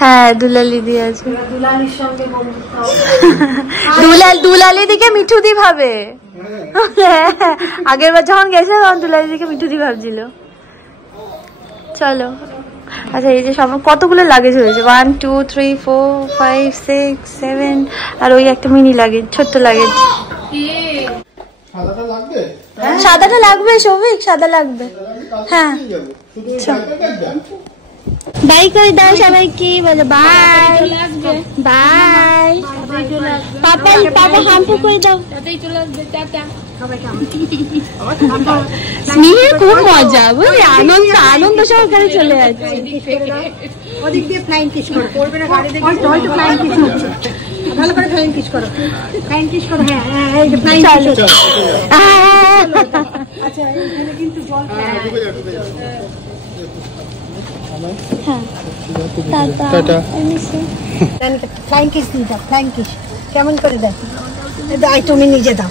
হ্যাঁ দুলালি দি আছে, দুলালি দিকে মিঠু দি ভাবে। আগের বার যখন গেছে তখন দুলালি দিকে মিঠু দি ভাবছিল। চলো আচ্ছা, এই যে সব কতগুলো লাগেজ হয়েছে, 1 2 3 4 5 6 7 আর ওই একটা মিনি লাগেজ, ছোট্ট লাগেজ। সাদাটা লাগবে সৌভিক, সাদা লাগবে। হ্যাঁ বাই করে দাও সবাইকে, বলো বাই বাই। পাপা পাপা হাম্পু করে দাও। স্নেহের খুব মজা, বুঝলি, আনন্দ আনন্দ সহকারে চলে যাচ্ছে। ওদিক দিয়ে ফ্লাইং কিস করো, পড়বে না গাড়ি দেখে। হয়তো ফ্লাইং কিস হচ্ছে, ভালো করে ফ্লাইং কিস করো, ফ্লাইং কিস করো। হ্যাঁ হ্যাঁ এই যে ফ্লাইং কিস হচ্ছে। আচ্ছা এখানে কিন্তু জল হ্যাঁ টাটা টাটা। ফ্লাইং কিস দিয়ে দাও, ফ্লাইং কিস কেমন করে দেয়? দাই তুমি নিজে দাও।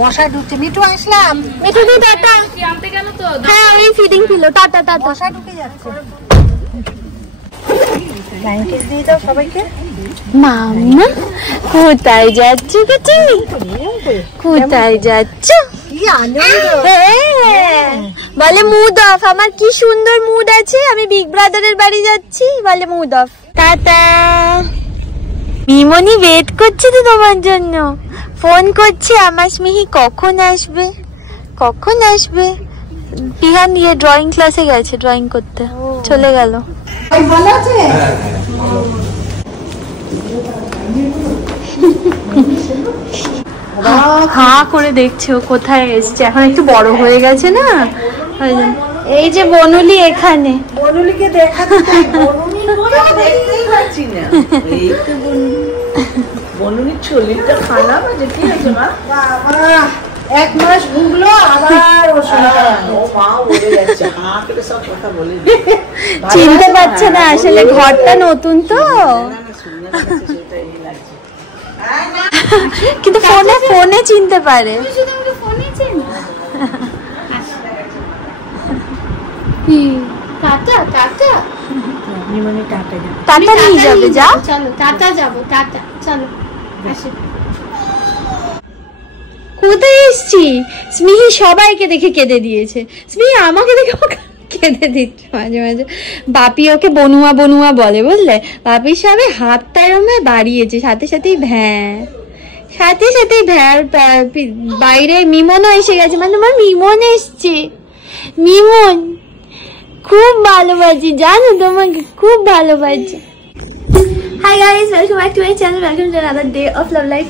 মশা ঢুকছে। মিঠু আসলাম। মিঠু দি টাটা। আনতে গেল তো? হ্যাঁ এই ফিডিং ছিল। Tata tata. মশা ঢুকে যাচ্ছে। ফ্লাইং কিস দিয়ে দাও সবাইকে। মাম্মা কোথায় যাচ্ছ চিনি? কোথায় যাচ্ছ? কি আনন্দ। বলে মুড অফ। আমার কি সুন্দর মুড আছে, আমি বিগ ব্রাদারের বাড়ি যাচ্ছি। বলে মুড অফ। টাটা। মিমনি ওয়েট করছে তো তোমার জন্য, ফোন করছে আমার স্মিহি কখন আসবে কখন আসবে। পিহান নিয়ে ড্রয়িং ক্লাসে গেছে, ড্রয়িং করতে চলে গেল। ভালো আছে? হা করে দেখছে ও কোথায় এসছে, এখন একটু বড় হয়ে গেছে না। এই যে বনুলি এখানে। বনুলিকে দেখাতে চাই, বনুলি কোথায় দেখতেই পাচ্ছি না। এই তো বনুলির শরীরটা খারাপ আছে, কি আছে মা? বাবা এক মাস ভুগলো আবার ওর শরীরটা ও মা বলে যাচ্ছে, হা করে সব কথা বলে চিনতে পারছে না, আসলে ঘরটা নতুন তো। কিন্তু ফোনে ফোনে চিনতে পারে। টাটা টাটা টাটা নিয়ে যাবে, যাও চলো টাটা যাবো, টাটা চলো আসো। কোথায় এসছি? স্মিহি সবাইকে দেখে কেঁদে দিয়েছে, স্মিহি আমাকে দেখে কেঁদে দিচ্ছে মাঝে মাঝে। বাপি ওকে বনুয়া বনুয়া বলে, বুঝলে, বাপির সামনে হাতটা এরম বাড়িয়েছে, সাথে সাথেই সাথে সাথেই বাইরে মিমনও এসে গেছে, মানে তোমার মিমন এসছে। মিমন খুব ভালোবাসি জানো, তোমাকে খুব ভালোবাসি। Hi guys, welcome back to my channel, welcome to another day of love life.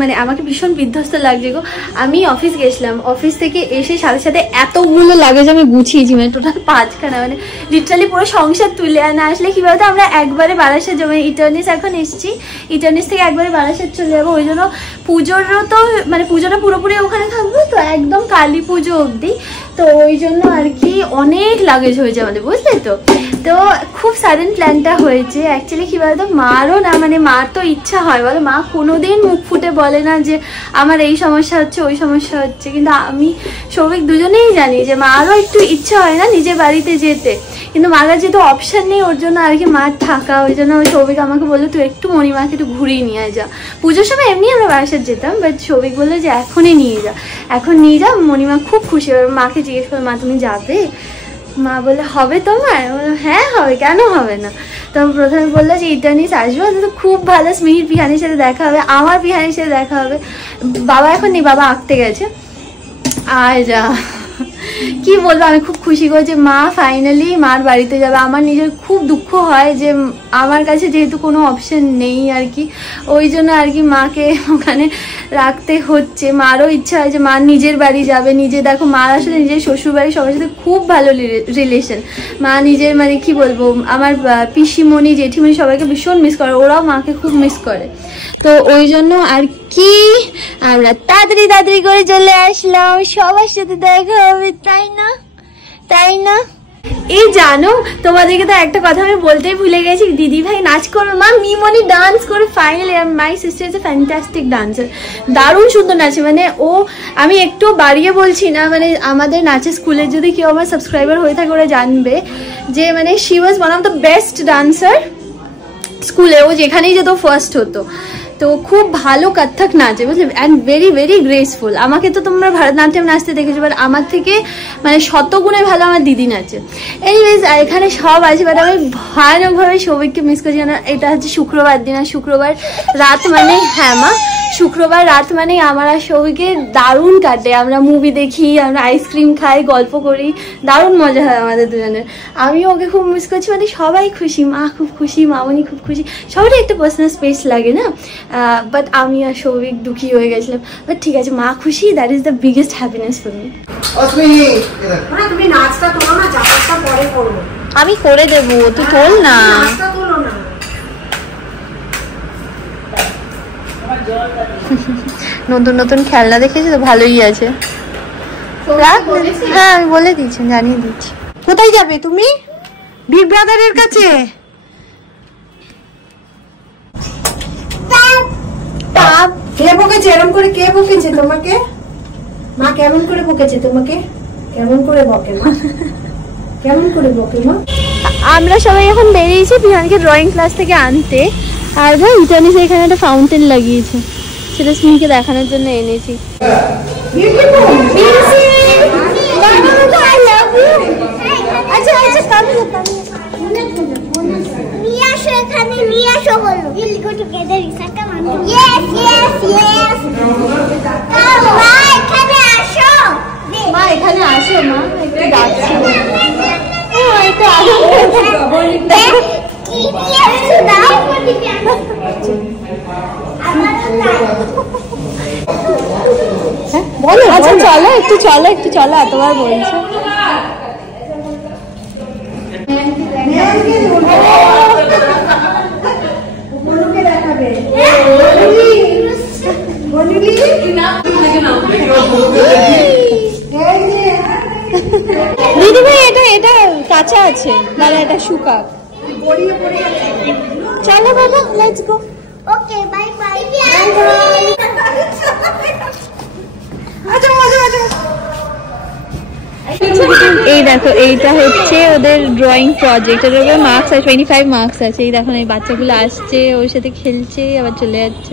মানে আমাকে ভীষণ বিধ্বস্ত লাগছে গো। আমি অফিস গেছিলাম, অফিস থেকে এসে সাথে সাথে এতগুলো লাগেজ আমি গুছিয়েছি, মানে টোটাল 5খানা, মানে লিটারালি পুরো সংসার তুলে আনা। আসলে কি বলতো, আমরা একবারে বারাসাত যাবো, ইটার্নিস এখন এসেছি, ইটার্নিস থেকে একবারে বারাসাত চলে যাবো। ওই জন্য পুজোরও তো মানে পুজোটা পুরোপুরি ওখানে থাকবো তো, একদম কালী পুজো অবধি। তো ওই জন্য আর কি অনেক লাগেজ হয়েছে আমাদের, বুঝলে তো। তো খুব সাডেন প্ল্যানটা হয়েছে। অ্যাকচুয়ালি কি বলতো, মারও না, মানে মার তো ইচ্ছা হয় বলো, মা কোনোদিন মুখ ফুটে বলে না যে আমার এই সমস্যা হচ্ছে ওই সমস্যা হচ্ছে, কিন্তু আমি সৌভিক দুজনেই জানি যে মারও একটু ইচ্ছা হয় না নিজের বাড়িতে যেতে, কিন্তু মারা যেহেতু অপশান নেই ওর জন্য আর কি মার থাকা। ওই জন্য সৌভিক আমাকে বললো তুই একটু মণিমাকে একটু ঘুরিয়ে নিয়ে যা। পুজোর সময় এমনি আমরা বারাসাত যেতাম, বাট সৌভিক বললো যে এখনই নিয়ে যা, এখন নিয়ে যা। মণিমা খুব খুশি হবে। মাকে জিজ্ঞেস করো, মা তুমি যাবে? মা বলে হবে তোমার? হ্যাঁ হবে, কেন হবে না। তো প্রথমে বললো যে ইটার্নিস আসবে, তো খুব ভালো, স্মিহির পিহানির সাথে দেখা হবে, আমার পিহানির সাথে দেখা হবে। বাবা এখন নেই, বাবা আঁকতে গেছে। আর কি বলবো, আমি খুব খুশি করি যে মা ফাইনালি মার বাড়িতে যাবে। আমার নিজের খুব দুঃখ হয় যে আমার কাছে যেহেতু কোনো অপশন নেই আর কি, ওই জন্য আর কি মাকে ওখানে রাখতে হচ্ছে। মারও ইচ্ছা হয় যে মা নিজের বাড়ি যাবে। নিজে দেখো, মার আসলে নিজের শ্বশুরবাড়ি সবার সাথে খুব ভালো রিলেশন। মা নিজের মানে কি বলবো, আমার পিসিমণি জেঠিমণি সবাইকে ভীষণ মিস করে, ওরাও মাকে খুব মিস করে। তো ওই জন্য আর কি আমরা তাড়াতাড়ি করে চলে আসলাম, সবার সাথে দেখা হবে, তাই না? তাই না? এই জানো তোমাদেরকে তো একটা কথা আমি বলতেই ভুলে গেছি, দিদি ভাই নাচ করবে, মা মিমনি ডান্স করে finally. My sister is a fantastic dancer, দারুণ সুন্দর নাচে। মানে ও, আমি একটু বাড়িয়ে বলছি না, মানে আমাদের নাচের স্কুলে যদি কেউ আমার সাবস্ক্রাইবার হয়ে থাকে ওরা জানবে যে মানে she was one of the best dancer স্কুলে। ও যেখানেই যেত ফার্স্ট হতো। তো খুব ভালো কত্থক নাচে বুঝলি, অ্যান্ড ভেরি ভেরি গ্রেসফুল। আমাকে তো তোমরা ভারতনাট্যম নাচতে দেখেছো, বাট আমার থেকে মানে শতগুণে ভালো আমার দিদি নাচে। এনিওয়েজ এখানে সব আছে, বাট আমি ভয়ানকভাবে সৌভিককে মিস করছি। কেন এটা হচ্ছে শুক্রবার দিন, আর শুক্রবার রাত মানে, হ্যাঁ মা, শুক্রবার রাত মানে আমার আর সৌভিকের দারুণ কাটে। আমরা মুভি দেখি, আমরা আইসক্রিম খাই, গল্প করি, দারুণ মজা হয় আমাদের দুজনের। আমিও ওকে খুব মিস করছি, মানে সবাই খুশি, মা খুব খুশি, মামনি খুব খুশি, সবারই একটা পার্সোনাল স্পেস লাগে না। বাট আমি আর সৌভিক দুঃখী হয়ে গেছিলাম, বাট ঠিক আছে, মা খুশি, that is the biggest happiness for me. তুমি নাচটা তোলো না, চাপাতটা পরে করবো। আমি করে দেবো, তুই তোল না। নাচটা তোলো না। নতুন নতুন খেলনা দেখেছি তো, ভালোই আছে। হ্যাঁ আমি বলে দিচ্ছি, জানিয়ে দিচ্ছি। কোথায় যাবে তুমি? বিগ ব্রাদারের কাছে? কে বকেছে এরম করে? কে বকেছে তোমাকে? মা কেমন করে বকেছে তোমাকে? কেমন করে বকে মা? কেমন করে বকে মা? আমরা সবাই এখন বেরিয়েছি বিহানকে ড্রয়িং ক্লাস থেকে আনতে। আর ভাই ইটানিস এখানে একটা ফাউন্টেন লাগিয়েছে, সেটা স্মিনকে দেখানোর জন্য এনেছি। মা এখানে আসো, মা একটু ডাকছি। বলো, আচ্ছা চলো একটু, চলো একটু, চলো, এতবার বলছো। দিদি ভাই এটা এটা কাঁচা আছে, তাহলে এটা শুকাক। চলো বাবা, let's go. Okay, bye bye. এই দেখো, এইটা হচ্ছে ওদের ড্রয়িং প্রজেক্ট, এর উপরে মার্কস আছে, 25 মার্কস আছে। এই দেখো এই বাচ্চাগুলো আসছে, ওর সাথে খেলছে, আবার চলে যাচ্ছে।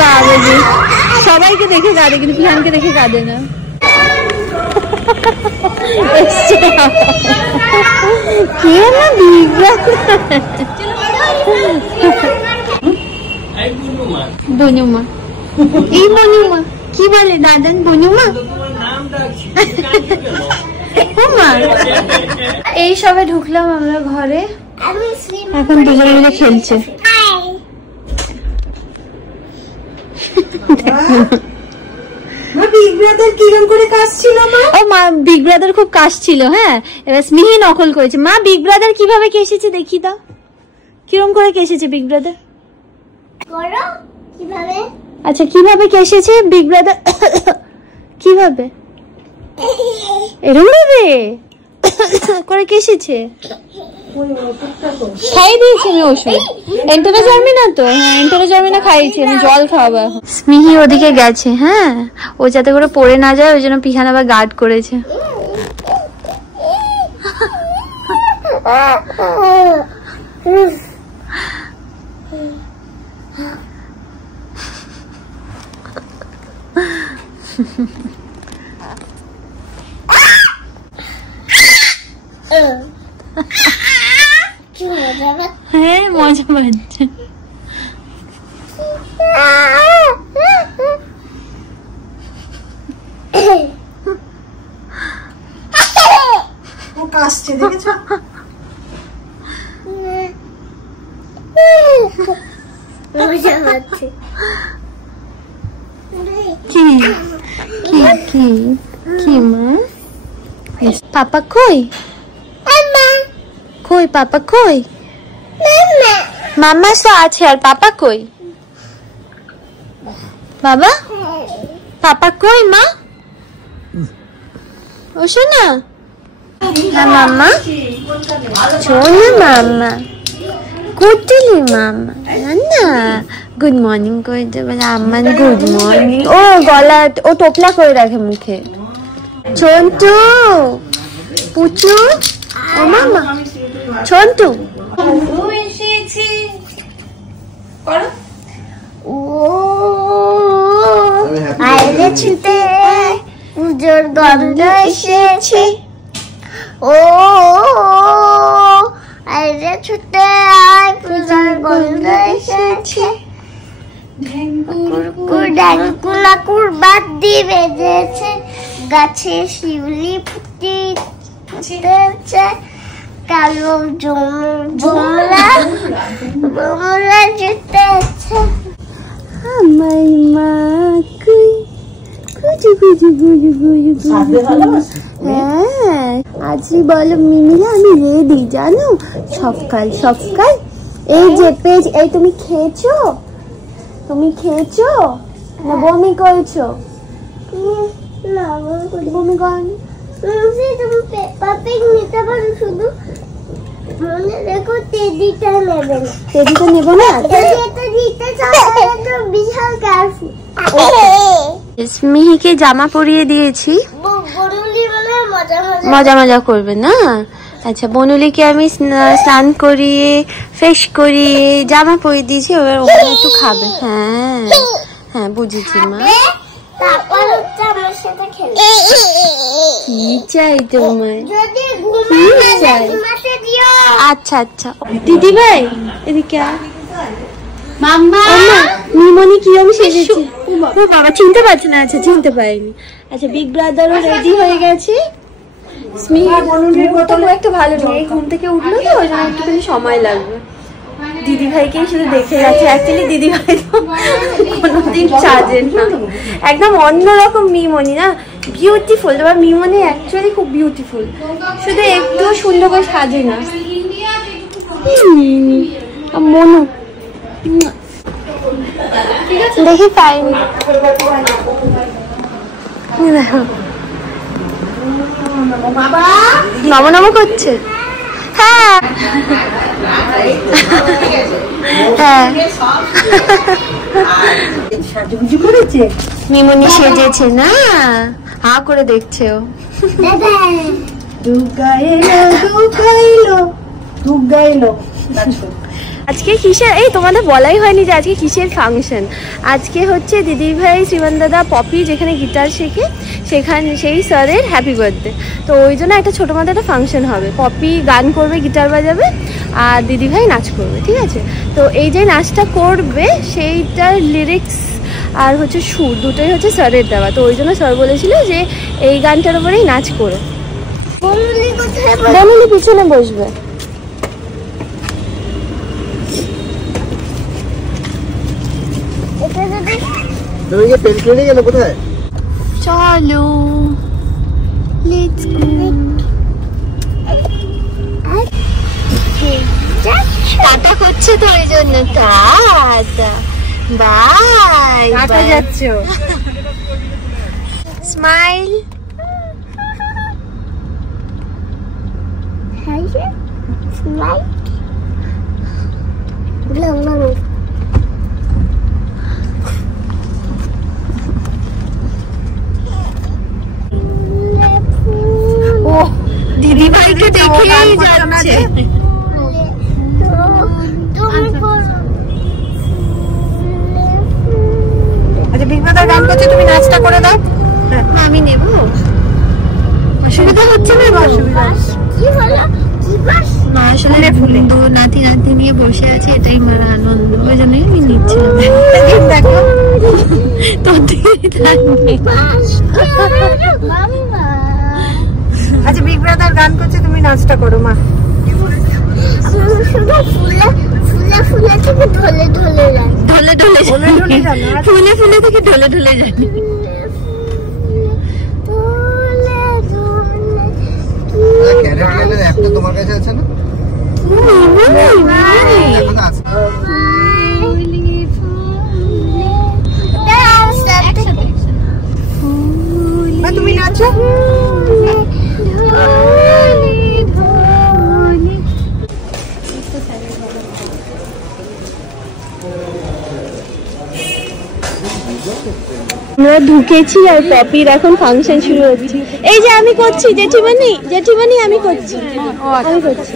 বাবাজি, সবাইকে দেখে কাঁদে, কিন্তু পিহানকে দেখে কাঁদে না। কে না বনুমা, এই বনুমা কি বলে দাদান? বনুমা। এই সবে ঢুকলাম আমরা ঘরে, এখন দুজনে মিলে খেলছে। বিগ ব্রাদার কিরম করে কাশছিল মা? ও মা, বিগ ব্রাদার খুব কাশছিল। হ্যাঁ, এবার স্মিহি নকল করেছে। মা বিগ ব্রাদার কিভাবে কেসেছে দেখি দাও, কিরম করে কেসেছে বিগ ব্রাদার? কিভাবে? আচ্ছা কিভাবে কেসেছে বিগ ব্রাদার? কিভাবে? এরকম ভাবে করে কেসেছে। খাই দিয়েছি আমি ওষুধ, এন্টারোজার্মিনা তো। হ্যাঁ এন্টারোজার্মিনা খাইয়েছি আমি, জল খাওয়াবো এখন। স্মিহি ওদিকে গেছে, হ্যাঁ ও যাতে করে পড়ে না যায় ওই জন্য পিহান আবার গার্ড করেছে। হ্যাঁ মজা পাচ্ছে। ও কাশছে দেখেছো? মজা পাচ্ছে। কি কি কি কি মা? পাপা কই? কই পাপা কই? মাম্মা তো আছে, আর পাপা কই? বাবা পাপা কই? মা ওসো না। হ্যাঁ মাম্মা, শোনো মাম্মা, কুটলি মাম্মা না, গুড মর্নিং করে দেবে আম্মা, গুড মর্নিং। ও গলা, ও টোপলা করে রাখে মুখে। ছন্তু, পুচু, ও মাম্মা, ছন্তু এসেছি। আইলে ছুটে পুজোর গন্ধ এসেছে। ও আইলে ছুটে আয়, পুজোর গন্ধ এসেছে। ঢ্যাঙ্কুর বাদ দিয়ে বেজেছে, গাছে শিউলি ফুটেছে, কালো জমলা জুটেছে। আমার মা কই? গুজু গুজু গুজু গুজু গুজু। হ্যাঁ আজ বলো মিমিলা, আমি রেডি জানো, সকাল সকাল। এই যে পেজ, এই তুমি খেয়েছো? তুমি খেয়েছো না বমি করেছো? না বমি করেনি। তুমি পেপার পিক নিতে পারো, শুধু মনে রেখো টেডিটা নেবে না। টেডিটা নেবো না, টেডিটা দিতে চাইলে তো বিশাল কেয়ারফুল। স্মিহিকে জামা পরিয়ে দিয়েছি, বনুলি বলে মজা মজা করবে না। আচ্ছা বনুলিকে আমি স্নান করিয়ে ফ্রেশ করিয়ে জামা পরিয়ে দিয়েছি, এবার ওখানে একটু খাবে। হ্যাঁ হ্যাঁ বুঝেছি মা। তারপর হচ্ছে আমার সাথে খেলবে। কি চাই তোমার? যদি ঘুমাতে দিও। আচ্ছা আচ্ছা দিদি ভাই এদিকে আয়। মাম্মা মিমনি কিরম সেজেছে? ও বাবা চিনতে পারছে না। আচ্ছা চিনতে পারিনি। আচ্ছা বিগ ব্রাদারও রেডি হয়ে গেছে। স্মিহা বনুলির মতো একটা ভালো নেই, ঘুম থেকে উঠলো তো ওই জন্য একটুখানি সময় লাগবে। দিদি ভাইকে শুধু দেখে যাচ্ছে, অ্যাকচুয়ালি দিদি ভাই তো কোনোদিন সাজেন না, একদম অন্যরকম মিমনি না, বিউটিফুল। তোমার মিমনি অ্যাকচুয়ালি খুব বিউটিফুল, শুধু একটু সুন্দর করে সাজে না। মনু দেখি পাইনি, নমো নমো করছে। হ্যাঁ হ্যাঁ মিমনি সেজেছে না, হা করে দেখছে ও। আজকে কিসের, এই তোমাদের বলাই হয়নি যে আজকে কিসের ফাংশন। আজকে হচ্ছে দিদির ভাই শ্রীমান দাদা পপি যেখানে গিটার শেখে, সেখানে সেই স্যারের হ্যাপি বার্থডে, তো ওই জন্য একটা ছোটো মতো একটা ফাংশন হবে। পপি গান করবে, গিটার বাজাবে, আর দিদি ভাই নাচ করবে, ঠিক আছে? তো এই যে নাচটা করবে সেইটার লিরিক্স আর হচ্ছে সুর দুটোই হচ্ছে স্যারের দেওয়া, তো ওই জন্য স্যার বলেছিল যে এই গানটার উপরেই নাচ করো। বনুলি পিছনে বসবে। চলো লেটস গো। টাটা করছে তো ওই জন্য টাটা বাই। টাটা যাচ্ছ, স্মাইল। স্মাইল ও দিদি ভাইকে দেখেই যাচ্ছে। আচ্ছা বিগ ব্রাদার গান করছে, তুমি নাচটা করে দাও। আমি নেব, অসুবিধা হচ্ছে না? অসুবিধা কি হলো? কি বাস না, আসলে বন্ধু নাতি নাতি নিয়ে বসে আছে, এটাই আমার আনন্দ, ওই জন্যই আমি নিচ্ছিলাম। দেখো আচ্ছা বিগ ব্রাদার গান করছে, তুমি নাচটা করো মা। শুধু ফুলে ফুলে থেকে ঢলে ঢলে যায়, ঢলে ঢলে ফুলে ফুলে থেকে ঢলে ঢলে যায়। তোমার কাছে আছে না? তুমি নাচো। আমরা ঢুকেছি আর পপির এখন ফাংশন শুরু হচ্ছে। এই যে আমি করছি, জেঠিমণি জেঠিমণি আমি করছি, আমি করছি।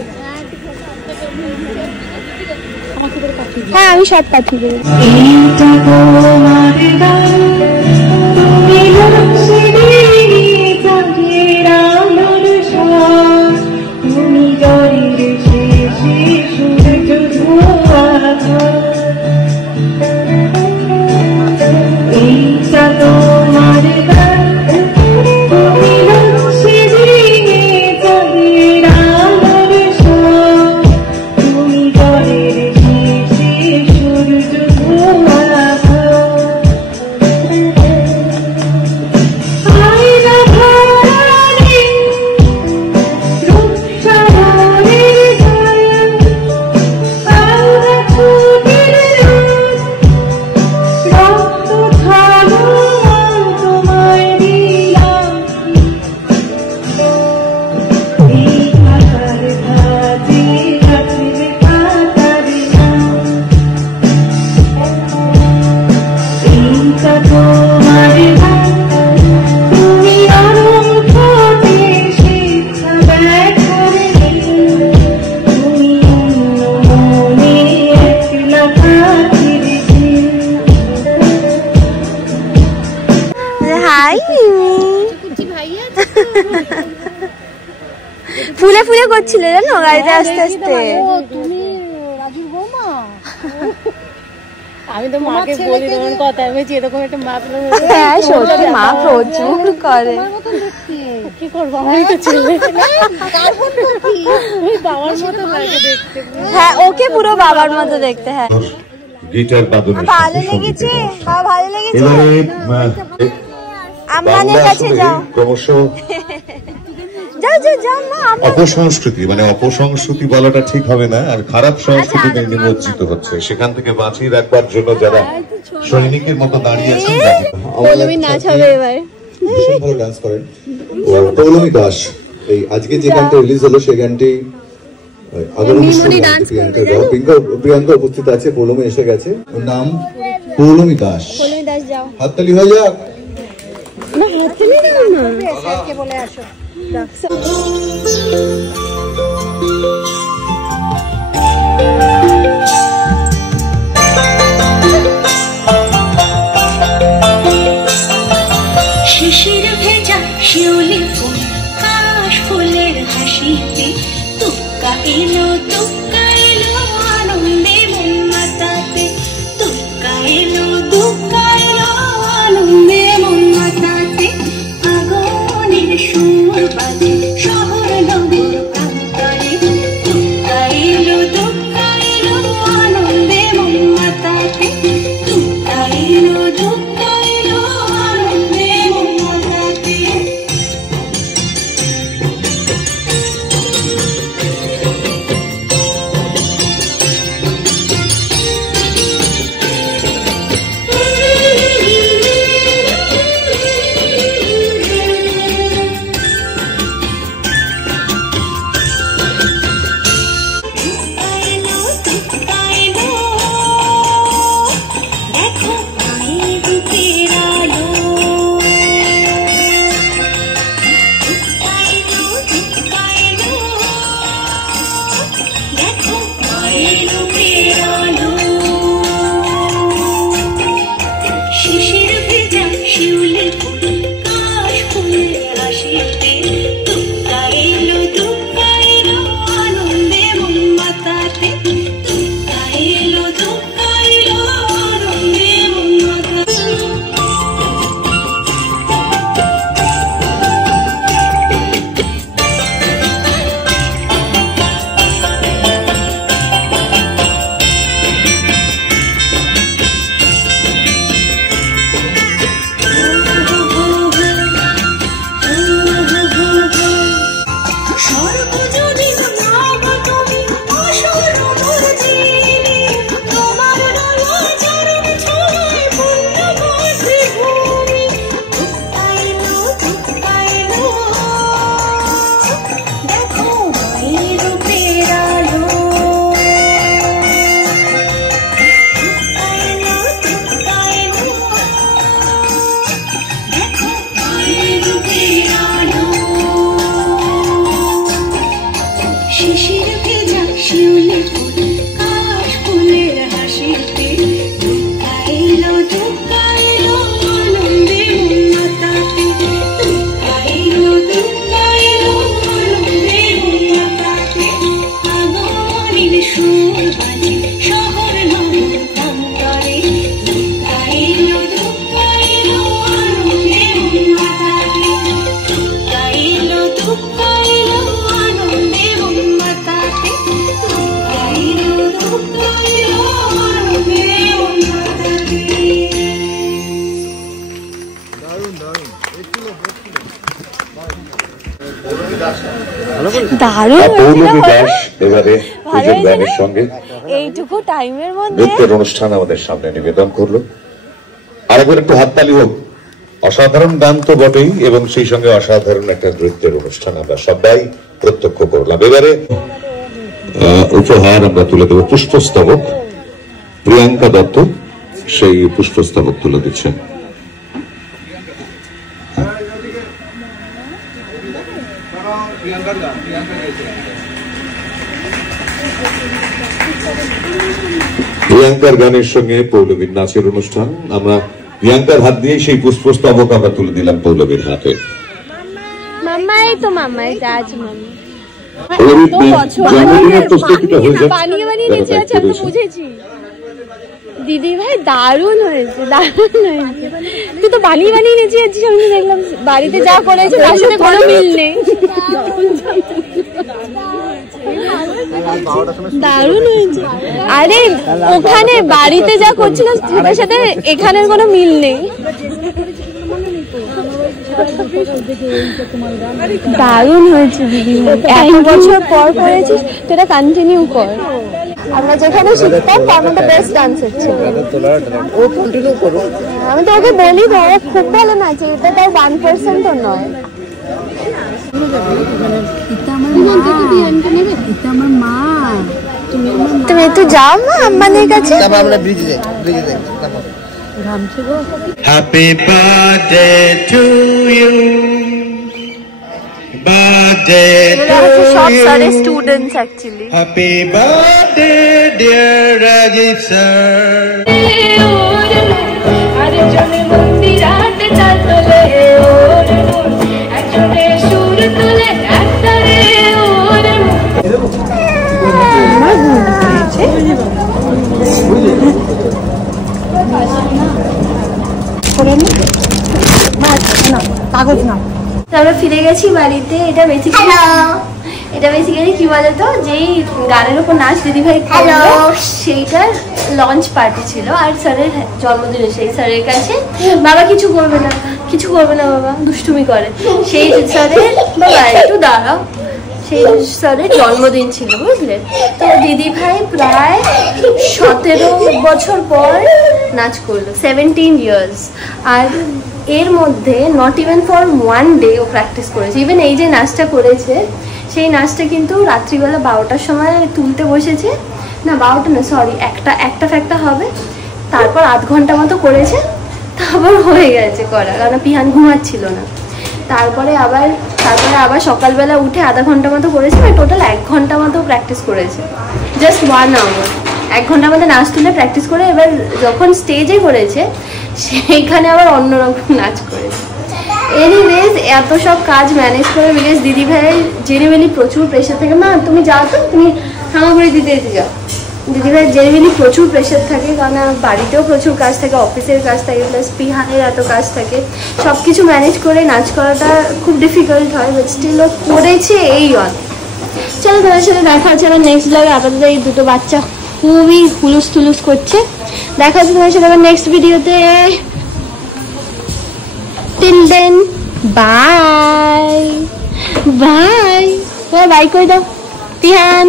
হ্যাঁ আমি সব পাঠিয়ে দেবো। ফুলে ফুলে করছিলে জানো গাড়িতে আস্তে আস্তে। আমি তো মাকে বলি তোমার কথা, আমি এরকম একটা মা পেলাম। হ্যাঁ সত্যি মা প্রচুর করে। কি করবো, আমি তো ছেলে বাবার মতো লাগে দেখতে। হ্যাঁ ওকে পুরো বাবার মতো দেখতে। হ্যাঁ গিটার বাদন ভালো লেগেছে, ভালো লেগেছে। আম্মানের কাছে যাও, ক্রমশ যাও যাও যাও না। অপসংস্কৃতি, মানে অপসংস্কৃতি বলাটা ঠিক হবে না, আর খারাপ সংস্কৃতি নিমজ্জিত হচ্ছে। সেখান থেকে বাঁচিয়ে রাখবার জন্য যারা সৈনিকের মতো দাঁড়িয়ে আছেন, পৌলমী নাচ হবে এবার। ভীষণ ভালো ডান্স করেন পৌলমী দাস। এই আজকে যে গানটা রিলিজ হলো সেই গানটি প্রিয়াঙ্কা উপস্থিত আছে, পৌলমী এসে গেছে। ওর নাম পৌলমী দাস। পৌলমী দাস যাও, হাততালি হয়ে যাক। না হাততালি দাও না, স্যারকে বলে আসো। শিশির ভেজা শিউলি ফুল, কাশ ফুলের হাসিতে তুক্কা এলো আনন্দে মন মাতাতে, তুক্কা এলো আনন্দে মন মাতাতে। আগুনের সুর বাজে শহর নগর প্রান্তরে, তুক্কা এলো আনন্দে মন মাতাতে, তুক্কা এলো আনন্দে মন মাতাতে। এইটুকু টাইমের মধ্যে নৃত্যের অনুষ্ঠান আমাদের সামনে নিবেদন করলো। আরেকবার একটু হাততালি হোক। অসাধারণ গান তো বটেই, এবং সেই সঙ্গে অসাধারণ একটা নৃত্যের অনুষ্ঠান আমরা সবাই প্রত্যক্ষ করলাম। এবারে উপহার আমরা তুলে দেবো পুষ্পস্তবক। প্রিয়াঙ্কা দত্ত সেই পুষ্পস্তবক তুলে দিচ্ছেন। প্রিয়াঙ্কার গানের সঙ্গে পৌলবীর নাচের অনুষ্ঠান। আমরা প্রিয়াঙ্কার হাত দিয়ে সেই পুষ্পস্তবক আমরা তুলে দিলাম পৌলবীর হাতে। মাম্মাই তো মাম্মাই যা আছে মাম্মা দিদি ভাই দারুণ হয়েছে, দারুণ হয়েছে। তুই তো বানিয়ে বানিয়ে নেচে যাচ্ছিস, আমি দেখলাম বাড়িতে যা করেছে তার সাথে কোনো মিল নেই। দারুণ হয়েছে। আরে ওখানে বাড়িতে যা করছিল সেটার সাথে এখানের কোনো মিল নেই। দারুণ হয়েছে দিদি, এত বছর পর করেছিস, সেটা কন্টিনিউ কর। আমরা যেখানে শিখতাম তার মধ্যে বেস্ট ডান্সার ছিল। আমি তো ওকে বলি ধরো খুব ভালো নাচে, এটা তার 1%ও নয়। তুমি একটু যাও মা আম্মানের কাছে। Happy birthday to you. Birthday to you. Students actually. Happy birthday dear Rajit sir. আমরা ফিরে গেছি বাড়িতে। এটা বেসিক্যালি কি বলতো, যেই গানের উপর নাচ দিদিভাই করলো সেইটার লঞ্চ পার্টি ছিল, আর স্যারের জন্মদিনে সেই স্যারের কাছে বাবা কিছু করবে না বাবা দুষ্টুমি করে। সেই স্যারের বাবা একটু দাঁড়াও, সেই স্যারের জন্মদিন ছিল বুঝলে। তো দিদিভাই প্রায় 17 বছর পর নাচ করলো, 17 ইয়ার্স। আর এর মধ্যে নট ইভেন ফর 1 ডে ও প্র্যাকটিস করেছে। ইভেন এই যে নাচটা করেছে সেই নাচটা কিন্তু রাত্রিবেলা 12টার সময় তুলতে বসেছে, না 12টা না সরি, একটা ফ্যাক্টা হবে। তারপর 8 ঘন্টা মতো করেছে, তারপর হয়ে গেছে করা, কারণ পিহান ঘুমাচ্ছিল না। তারপরে আবার সকালবেলা উঠে আধা ঘন্টা মতো করেছে, টোটাল 1 ঘন্টা মতো প্র্যাকটিস করেছে, জাস্ট 1 আওয়ার। 1 ঘন্টার মধ্যে নাচ তুলে প্র্যাকটিস করে এবার যখন স্টেজে করেছে সেইখানে আবার অন্যরকম নাচ করেছে। এনিওয়েজ এত সব কাজ ম্যানেজ করে, বিকজ দিদিভাই জেনুইনলি প্রচুর প্রেশার থাকে। মা তুমি যাও তো, তুমি হামাগুড়ি দিতে যাও। দিদিভাই জেনুইনলি প্রচুর প্রেশার থাকে, কারণ বাড়িতেও প্রচুর কাজ থাকে, অফিসের কাজ থাকে, প্লাস পিহানের এত কাজ থাকে। সব কিছু ম্যানেজ করে নাচ করাটা খুব ডিফিকাল্ট হয়, বাট স্টিল ও করেছে এই অনেক। চলো তোমার সাথে দেখা হচ্ছে আমার নেক্সট ব্লগে। আপাতত এই দুটো বাচ্চা খুবই হুলুস থুলুস করছে। দেখা হচ্ছে তোমার সাথে আমার নেক্সট ভিডিওতে। Till then bye bye. Bye করে দাও পিহান।